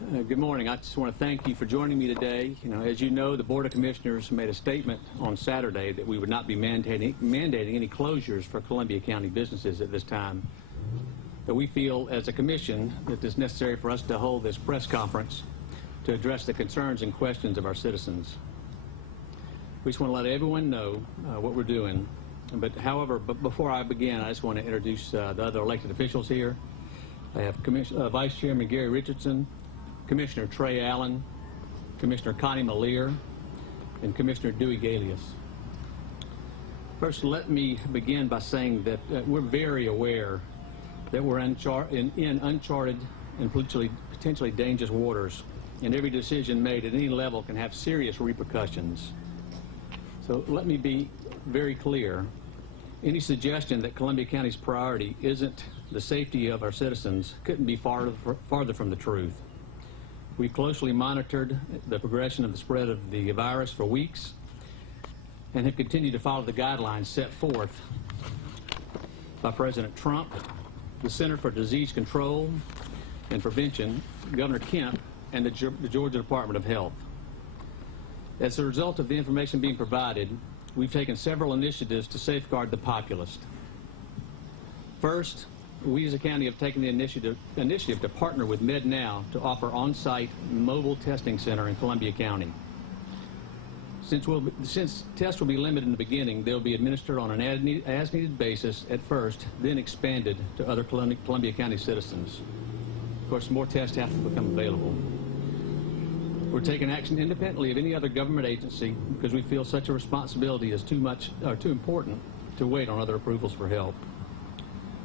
Good morning. I just want to thank you for joining me today. As you know, the Board of Commissioners made a statement on Saturday that we would not be mandating any closures for Columbia County businesses at this time. But we feel as a commission that it's necessary for us to hold this press conference to address the concerns and questions of our citizens. We just want to let everyone know what we're doing. However, before I begin, I just want to introduce the other elected officials here. I have Vice Chairman Gary Richardson, Commissioner Trey Allen, Commissioner Connie Malier, and Commissioner Dewey Galius. First, let me begin by saying that we're very aware that we're in uncharted and potentially dangerous waters, and every decision made at any level can have serious repercussions. So let me be very clear. Any suggestion that Columbia County's priority isn't the safety of our citizens couldn't be farther from the truth. We've closely monitored the progression of the spread of the virus for weeks and have continued to follow the guidelines set forth by President Trump, the Center for Disease Control and Prevention, Governor Kemp, and the Georgia Department of Health. As a result of the information being provided, we've taken several initiatives to safeguard the populace. First, we as a county have taken the initiative to partner with MedNow to offer on-site mobile testing center in Columbia County. Since tests will be limited in the beginning, they'll be administered on an as-needed basis at first, then expanded to other Columbia County citizens. Of course, more tests have to become available. We're taking action independently of any other government agency because we feel such a responsibility is too important to wait on other approvals for help.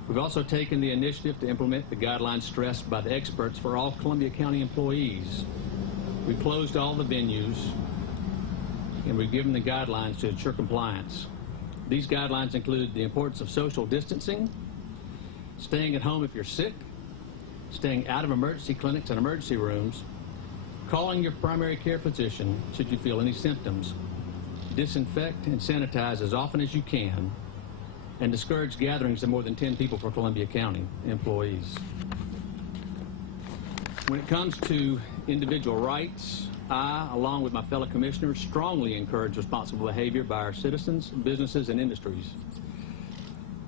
We've also taken the initiative to implement the guidelines stressed by the experts for all Columbia County employees. We've closed all the venues and we've given the guidelines to ensure compliance. These guidelines include the importance of social distancing, staying at home if you're sick, staying out of emergency clinics and emergency rooms, calling your primary care physician should you feel any symptoms, disinfect and sanitize as often as you can, and discourage gatherings of more than 10 people for Columbia County employees. When it comes to individual rights, I, along with my fellow commissioners, strongly encourage responsible behavior by our citizens, businesses, and industries.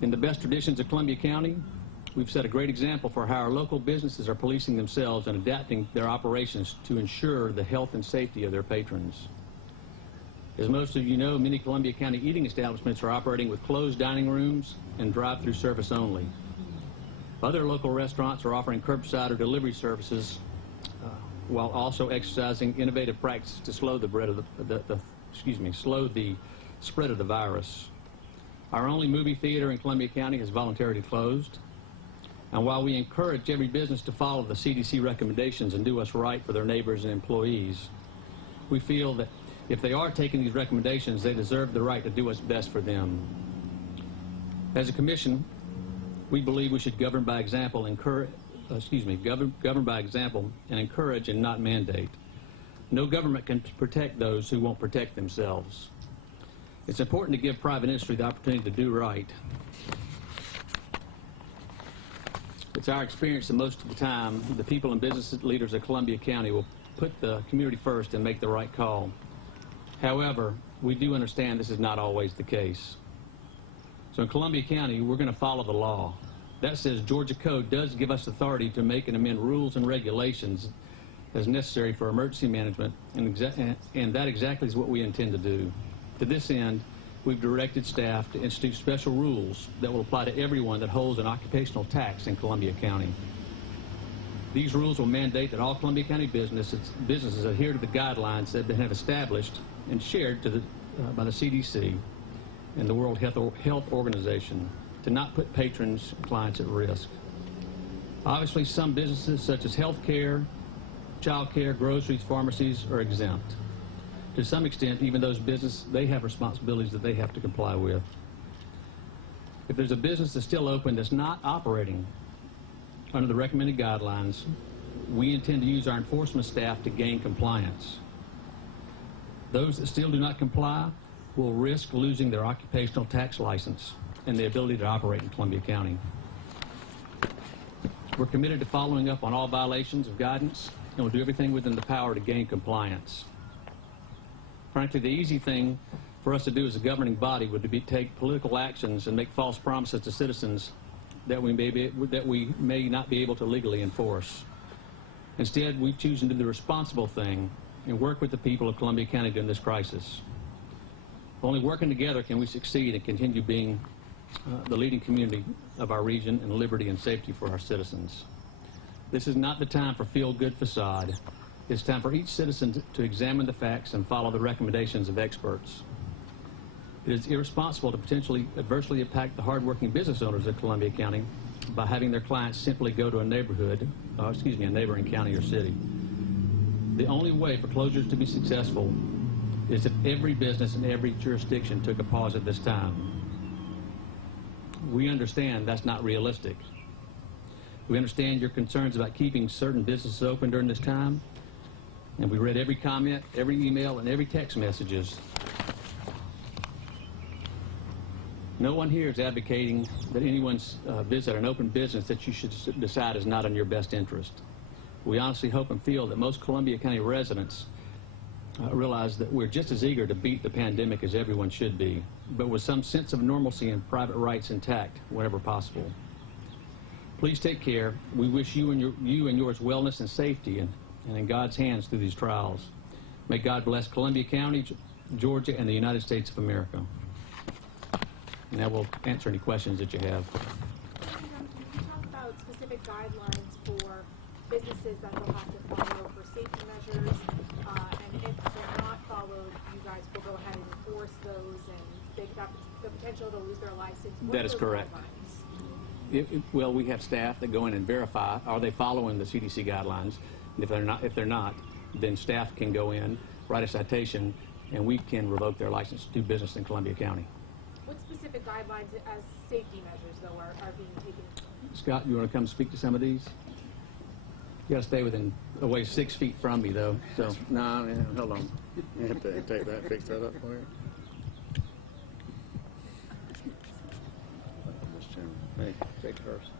In the best traditions of Columbia County, we've set a great example for how our local businesses are policing themselves and adapting their operations to ensure the health and safety of their patrons. As most of you know, many Columbia County eating establishments are operating with closed dining rooms and drive-through service only. Other local restaurants are offering curbside or delivery services while also exercising innovative practices to slow the spread of the virus. Our only movie theater in Columbia County has voluntarily closed. And while we encourage every business to follow the CDC recommendations and do what's right for their neighbors and employees, we feel that if they are taking these recommendations, they deserve the right to do what's best for them. As a commission, we believe we should govern by example, govern by example and encourage and not mandate. No government can protect those who won't protect themselves. It's important to give private industry the opportunity to do right. It's our experience that most of the time, the people and business leaders of Columbia County will put the community first and make the right call. However, we do understand this is not always the case. So in Columbia County, we're going to follow the law. That says Georgia Code does give us authority to make and amend rules and regulations as necessary for emergency management, and that exactly is what we intend to do. To this end, we've directed staff to institute special rules that will apply to everyone that holds an occupational tax in Columbia County. These rules will mandate that all Columbia County businesses adhere to the guidelines that have been established and shared by the CDC and the World Health Organization to not put patrons and clients at risk. Obviously, some businesses such as health care, child care, groceries, pharmacies are exempt. To some extent, even those businesses, they have responsibilities that they have to comply with. If there's a business that's still open that's not operating under the recommended guidelines, we intend to use our enforcement staff to gain compliance. Those that still do not comply will risk losing their occupational tax license and the ability to operate in Columbia County. We're committed to following up on all violations of guidance and will do everything within the power to gain compliance. Frankly, the easy thing for us to do as a governing body would be take political actions and make false promises to citizens that we may not be able to legally enforce. Instead, we've chosen to do the responsible thing and work with the people of Columbia County during this crisis. Only working together can we succeed and continue being the leading community of our region in liberty and safety for our citizens. This is not the time for feel-good facade. It's time for each citizen to examine the facts and follow the recommendations of experts. It is irresponsible to potentially adversely impact the hardworking business owners of Columbia County by having their clients simply go to a neighboring county or city. The only way for closures to be successful is if every business in every jurisdiction took a pause at this time. We understand that's not realistic. We understand your concerns about keeping certain businesses open during this time, and we read every comment, every email, and every text messages. No one here is advocating that anyone's visit an open business that you should decide is not in your best interest. We honestly hope and feel that most Columbia County residents realize that we're just as eager to beat the pandemic as everyone should be, but with some sense of normalcy and private rights intact whenever possible. Please take care. We wish you and yours wellness and safety, and in God's hands through these trials. May God bless Columbia County, Georgia, and the United States of America. And now we'll answer any questions that you have. Can you talk about specific guidelines for businesses that they'll have to follow for safety measures? And if they're not followed, you guys will go ahead and enforce those, and they've got the potential to lose their license. That is correct. Well, we have staff that go in and verify, are they following the CDC guidelines? And if they're not, then staff can go in, write a citation, and we can revoke their license to do business in Columbia County. What specific guidelines as safety measures, though, are being taken? Scott, you want to come speak to some of these? You got to stay away 6 feet from me, though. So, no, hold on. You have to take that, fix that up for you. Hey, take it first.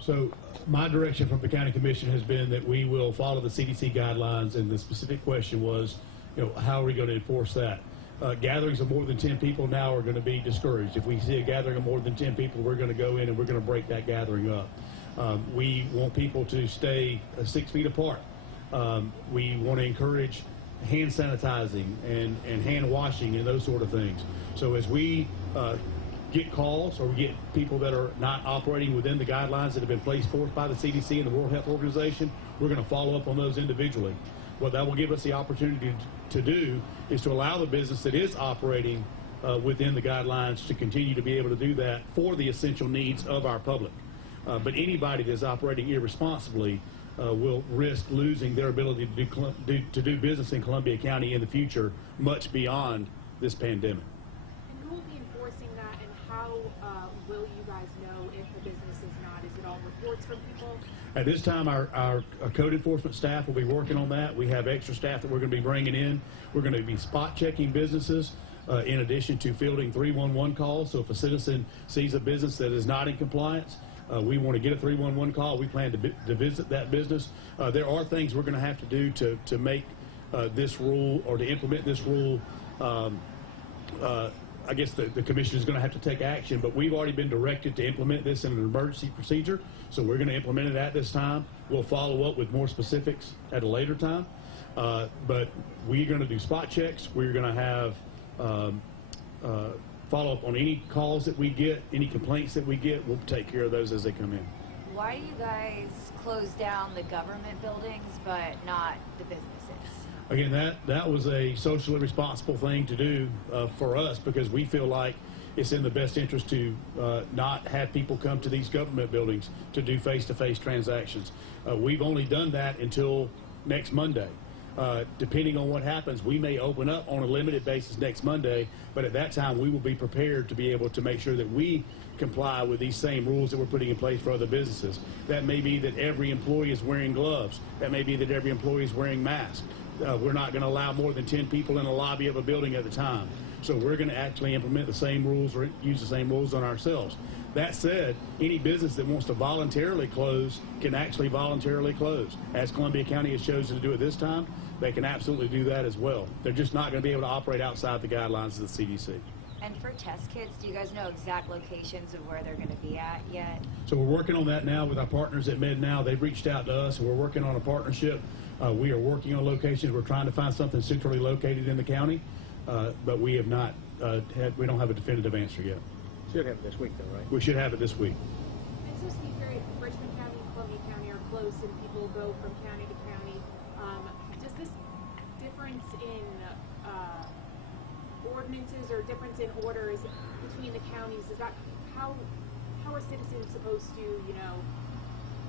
So my direction from the county commission has been that we will follow the CDC guidelines, and the specific question was, how are we going to enforce that? Gatherings of more than 10 people now are going to be discouraged. If we see a gathering of more than 10 people, we're going to go in and we're going to break that gathering up. We want people to stay 6 feet apart. We want to encourage hand sanitizing and hand washing and those sort of things. So as we get calls or we get people that are not operating within the guidelines that have been placed forth by the CDC and the World Health Organization, we're going to follow up on those individually. What that will give us the opportunity to do is to allow the business that is operating within the guidelines to continue to be able to do that for the essential needs of our public. But anybody that's operating irresponsibly will risk losing their ability to do business in Columbia County in the future, much beyond this pandemic. And who will be enforcing that, and how will you guys know if a business is not? Is it all reports from people? At this time, our code enforcement staff will be working on that. We have extra staff that we're going to be bringing in. We're going to be spot checking businesses in addition to fielding 311 calls. So if a citizen sees a business that is not in compliance, we want to get a 311 call. We plan to visit that business. There are things we're going to have to do to make this rule, or to implement this rule. I guess the commission is going to have to take action, but we've already been directed to implement this in an emergency procedure, so we're going to implement it at this time. We'll follow up with more specifics at a later time, but we're going to do spot checks. We're going to have follow up on any calls that we get, any complaints that we get. We'll take care of those as they come in. Why do you guys close down the government buildings but not the businesses? Again, that was a socially responsible thing to do for us, because we feel like it's in the best interest to not have people come to these government buildings to do face-to-face transactions. We've only done that until next Monday. Depending on what happens, we may open up on a limited basis next Monday, but at that time we will be prepared to be able to make sure that we comply with these same rules that we're putting in place for other businesses. That may be that every employee is wearing gloves. That may be that every employee is wearing masks. We're not going to allow more than 10 people in the lobby of a building at a time. So we're going to actually implement the same rules or use the same rules on ourselves. That said, any business that wants to voluntarily close can actually voluntarily close. As Columbia County has chosen to do it this time, they can absolutely do that as well. They're just not going to be able to operate outside the guidelines of the CDC. And for test kits, do you guys know exact locations of where they're going to be at yet? So we're working on that now with our partners at MedNow. They've reached out to us, and we're working on a partnership. We are working on locations. We're trying to find something centrally located in the county, but we have not we don't have a definitive answer yet. Should have it this week, though, right? We should have it this week. And so, Steve, here, Richmond County and Columbia County are close, and people go from county to county. Does this difference in ordinances or difference in orders between the counties, is that how are citizens supposed to,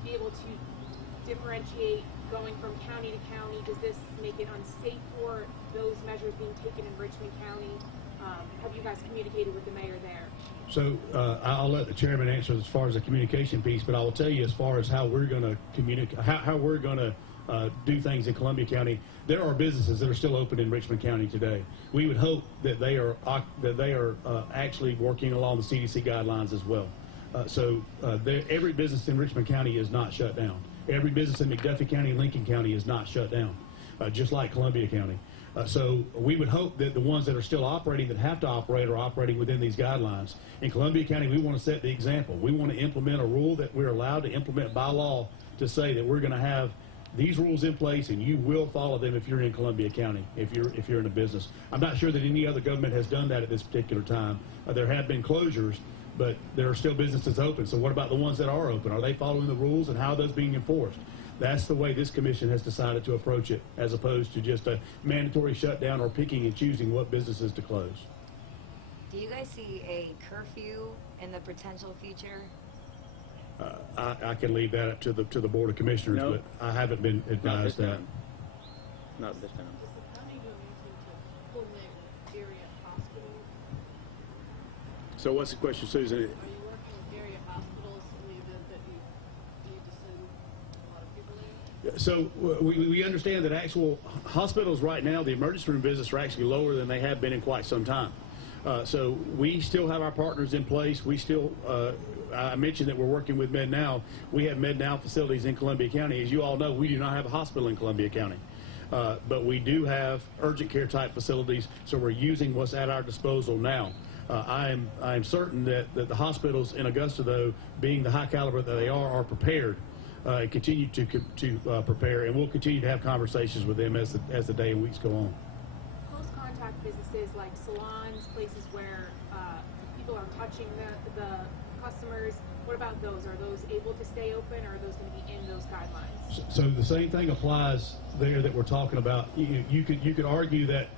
be able to differentiate going from county to county? Does this make it unsafe for those measures being taken in Richmond County? Have you guys communicated with the mayor there? So I'll let the chairman answer as far as the communication piece, but I will tell you as far as how we're going to communicate, how we're going to do things in Columbia County. There are businesses that are still open in Richmond County today. We would hope that they are actually working along the CDC guidelines as well. Every business in Richmond County is not shut down. Every business in McDuffie County and Lincoln County is not shut down, just like Columbia County. So we would hope that the ones that are still operating, that have to operate, are operating within these guidelines. In Columbia County, we want to set the example. We want to implement a rule that we're allowed to implement by law to say that we're going to have these rules in place, and you will follow them if you're in Columbia County, if you're in a business. I'm not sure that any other government has done that at this particular time. There have been closures, but there are still businesses open. So what about the ones that are open? Are they following the rules, and how are those being enforced? That's the way this commission has decided to approach it, as opposed to just a mandatory shutdown or picking and choosing what businesses to close. Do you guys see a curfew in the potential future? I can leave that up to the Board of Commissioners, No. but I haven't been advised that. Not this time. Does the county do anything to coordinate with area hospitals? So what's the question, Susan? Are you working with area hospitals in the event that you need to send a lot of people in? So we understand that actual hospitals right now, the emergency room visits are actually lower than they have been in quite some time. So we still have our partners in place. We still, I mentioned that we're working with MedNow. We have MedNow facilities in Columbia County. As you all know, we do not have a hospital in Columbia County. But we do have urgent care type facilities, so we're using what's at our disposal now. I am certain that the hospitals in Augusta, though, being the high caliber that they are prepared and continue to prepare, and we'll continue to have conversations with them as the day and weeks go on. Close contact businesses like salons, places where people are touching the customers, what about those? Are those able to stay open, or are those going to be in those guidelines? So the same thing applies there that we're talking about. You could argue that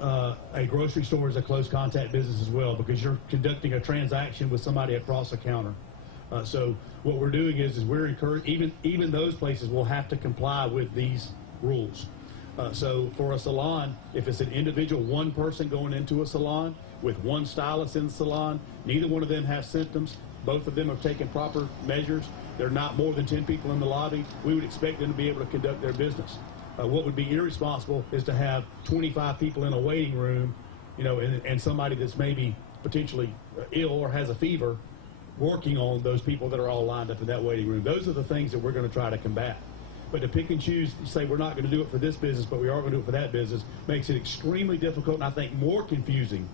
a grocery store is a close contact business as well, because you're conducting a transaction with somebody across the counter. So what we're doing is we're encouraging, even those places will have to comply with these rules. So for a salon, if it's an individual, one person going into a salon with one stylist in the salon, neither one of them has symptoms, both of them have taken proper measures, there are not more than 10 people in the lobby, we would expect them to be able to conduct their business. What would be irresponsible is to have 25 people in a waiting room, and somebody that's maybe potentially ill or has a fever working on those people that are all lined up in that waiting room. Those are the things that we're going to try to combat. But to pick and choose, say we're not going to do it for this business, but we are going to do it for that business, makes it extremely difficult, and I think more confusing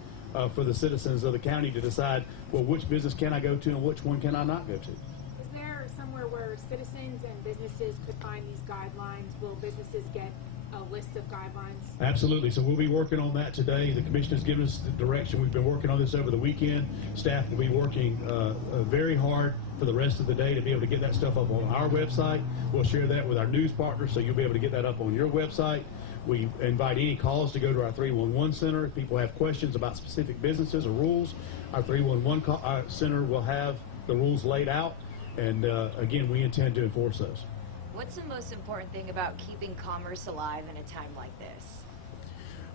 for the citizens of the county to decide, well, which business can I go to and which one can I not go to? Is there somewhere where citizens and businesses could find these guidelines? Will businesses get a list of guidelines? Absolutely. So we'll be working on that today. The commission has given us the direction. We've been working on this over the weekend. Staff will be working very hard for the rest of the day to be able to get that stuff up on our website. We'll share that with our news partners, so you'll be able to get that up on your website. We invite any calls to go to our 311 center. If people have questions about specific businesses or rules, our 311 center will have the rules laid out. And again, we intend to enforce those. What's the most important thing about keeping commerce alive in a time like this?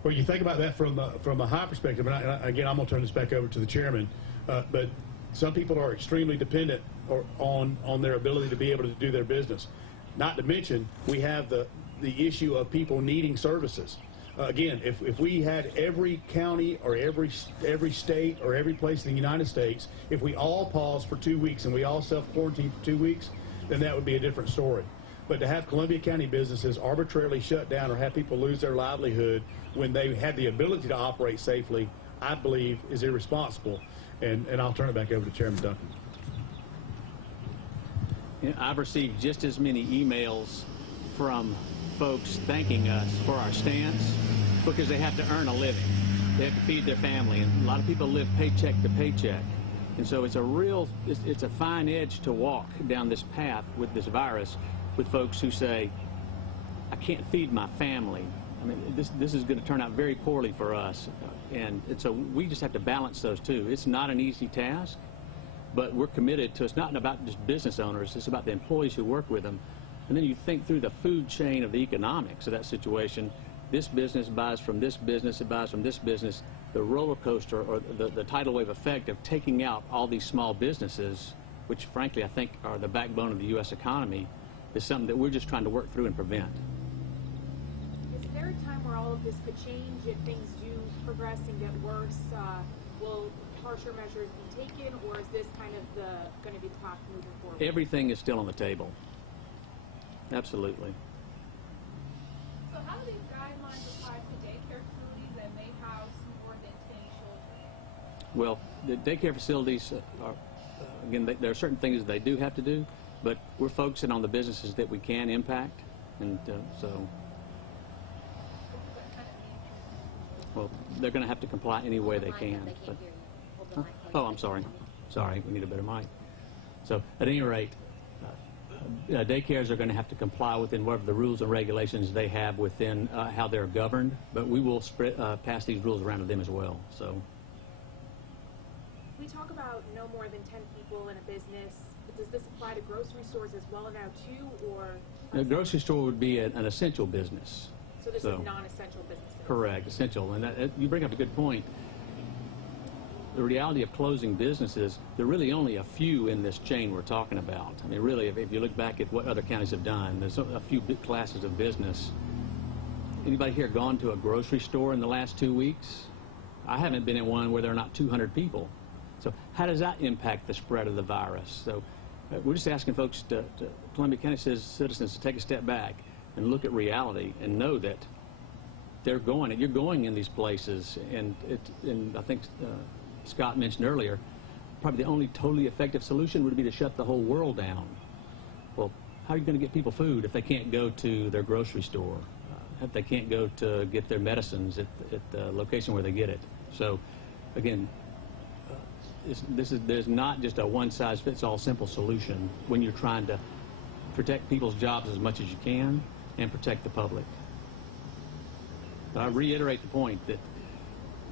Well, you think about that from a high perspective, and again, I'm going to turn this back over to the chairman, but some people are extremely dependent on their ability to be able to do their business. Not to mention, we have the issue of people needing services. Again, if we had every county or every state or every place in the United States, if we all paused for 2 weeks and we all self-quarantine for 2 weeks, then that would be a different story. But to have Columbia County businesses arbitrarily shut down or have people lose their livelihood when they had the ability to operate safely, I believe is irresponsible. And I'll turn it back over to Chairman Duncan. I've received just as many emails from folks thanking us for our stance because they have to earn a living. They have to feed their family, and a lot of people live paycheck to paycheck. And so it's a fine edge to walk down this path with this virus with folks who say, I can't feed my family. I mean, this is going to turn out very poorly for us. And so we just have to balance those two. It's not an easy task, but we're committed to, it's not about just business owners, it's about the employees who work with them. And then you think through the food chain of the economics of that situation. This business buys from this business, it buys from this business. The roller coaster or the tidal wave effect of taking out all these small businesses, which frankly I think are the backbone of the U.S. economy, is something that we're just trying to work through and prevent. Is there a time where all of this could change if things do progress and get worse? Will harsher measures be taken, or is this kind of going to be the path moving forward? Everything is still on the table. Absolutely. So how do these guidelines apply to daycare facilities that may house more than 10 children? Well, the daycare facilities are, again, there are certain things they do have to do, but we're focusing on the businesses that we can impact, and so, well, they're going to have to comply any way they can. But, oh, I'm sorry. Sorry, we need a better mic. So, at any rate, daycares are going to have to comply within whatever the rules and regulations they have within how they're governed, but we will pass these rules around to them as well. So, we talk about no more than 10 people in a business. Does this apply to grocery stores as well now too, or? A grocery store would be an essential business. So this is non-essential businesses? Correct, essential. And you bring up a good point. The reality of closing businesses, there are really only a few in this chain we're talking about. I mean, really, if you look back at what other counties have done, there's a few big classes of business. Anybody here gone to a grocery store in the last 2 weeks? I haven't been in one where there are not 200 people. So how does that impact the spread of the virus? So we're just asking folks, Columbia County citizens, to take a step back and look at reality and know that you're going in these places, and I think Scott mentioned earlier, probably the only totally effective solution would be to shut the whole world down. Well, how are you going to get people food if they can't go to their grocery store, if they can't go to get their medicines at the location where they get it? So, again, there's not just a one-size-fits-all simple solution when you're trying to protect people's jobs as much as you can and protect the public. But I reiterate the point that,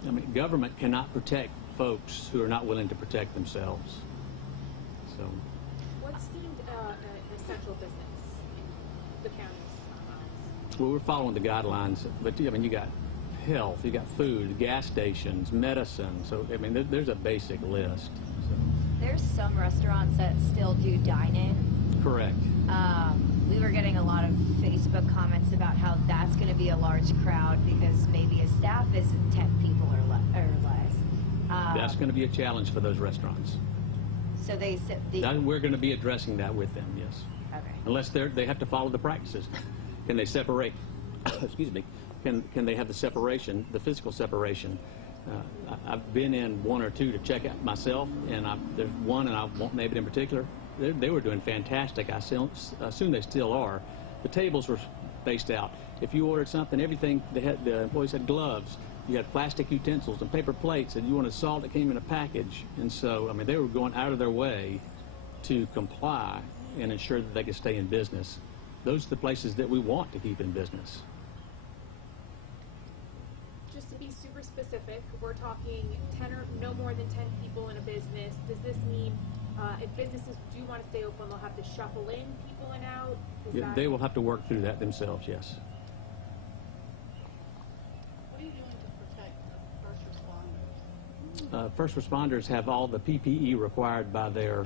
I mean, government cannot protect folks who are not willing to protect themselves. So, what's deemed an essential business in the county's? Well, we're following the guidelines, but I mean, you got health, you got food, gas stations, medicine. So, I mean, there's a basic list. So. There's some restaurants that still do dine-in. Correct. We were getting a lot of Facebook comments about how that's going to be a large crowd because maybe a staff is 10 people or less. That's going to be a challenge for those restaurants. So we're going to be addressing that with them, yes. Okay. Unless they have to follow the practices. Can they separate? Excuse me. Can they have the separation, the physical separation? I've been in one or two to check out myself, and there's one, and I won't name it in particular. They were doing fantastic. I assume they still are. The tables were spaced out. If you ordered something, everything, the employees had gloves. You had plastic utensils and paper plates, and you wanted salt that came in a package. And so, I mean, they were going out of their way to comply and ensure that they could stay in business. Those are the places that we want to keep in business. Just to be super specific, we're talking 10 or no more than 10 people in a business. Does this mean if businesses do want to stay open, they'll have to shuffle in people in out? Yeah, they will have to work through that themselves, yes. What are you doing to protect first responders? First responders have all the PPE required by their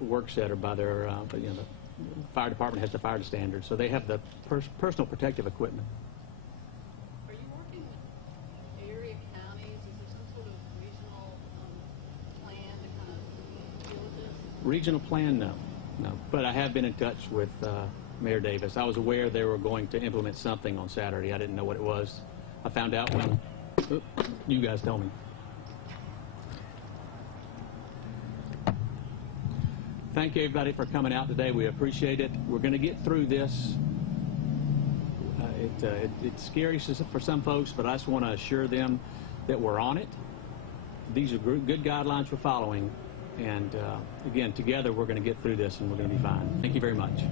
work set or by their, the fire department has the fire standards, so they have the personal protective equipment. Regional plan, no. But I have been in touch with Mayor Davis. I was aware they were going to implement something on Saturday. I didn't know what it was. I found out when you guys told me. Thank you, everybody, for coming out today. We appreciate it. We're going to get through this. It's scary for some folks, but I just want to assure them that we're on it. These are good guidelines we're following. And again, together we're going to get through this and we're going to be fine. Thank you very much.